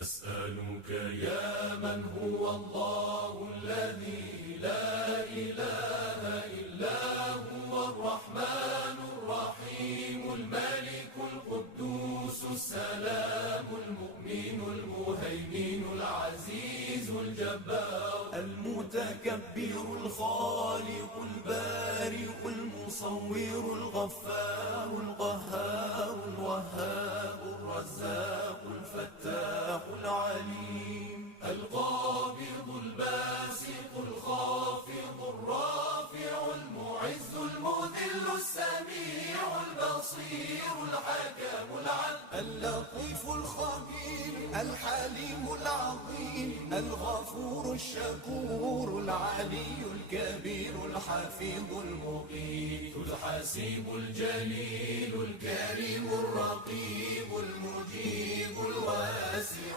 أسألك يا من هو الله الذي لا إله إلا هو الرحمن الرحيم الملك القدوس السلام المؤمن المهيمن العزيز الجبار المتكبر الخالق البارئ المصور الغفار القهار الوهاب الرزاق الفتاح العليم القابض الباسط الخافض الرافع المعز المذل السميع البصير الحكم العدل اللطيف الخبير الحليم العظيم الغفور الشكور العلي الكبير الحفيظ المقيت الحسيب الجليل الكريم الرقيب المجيب الواسع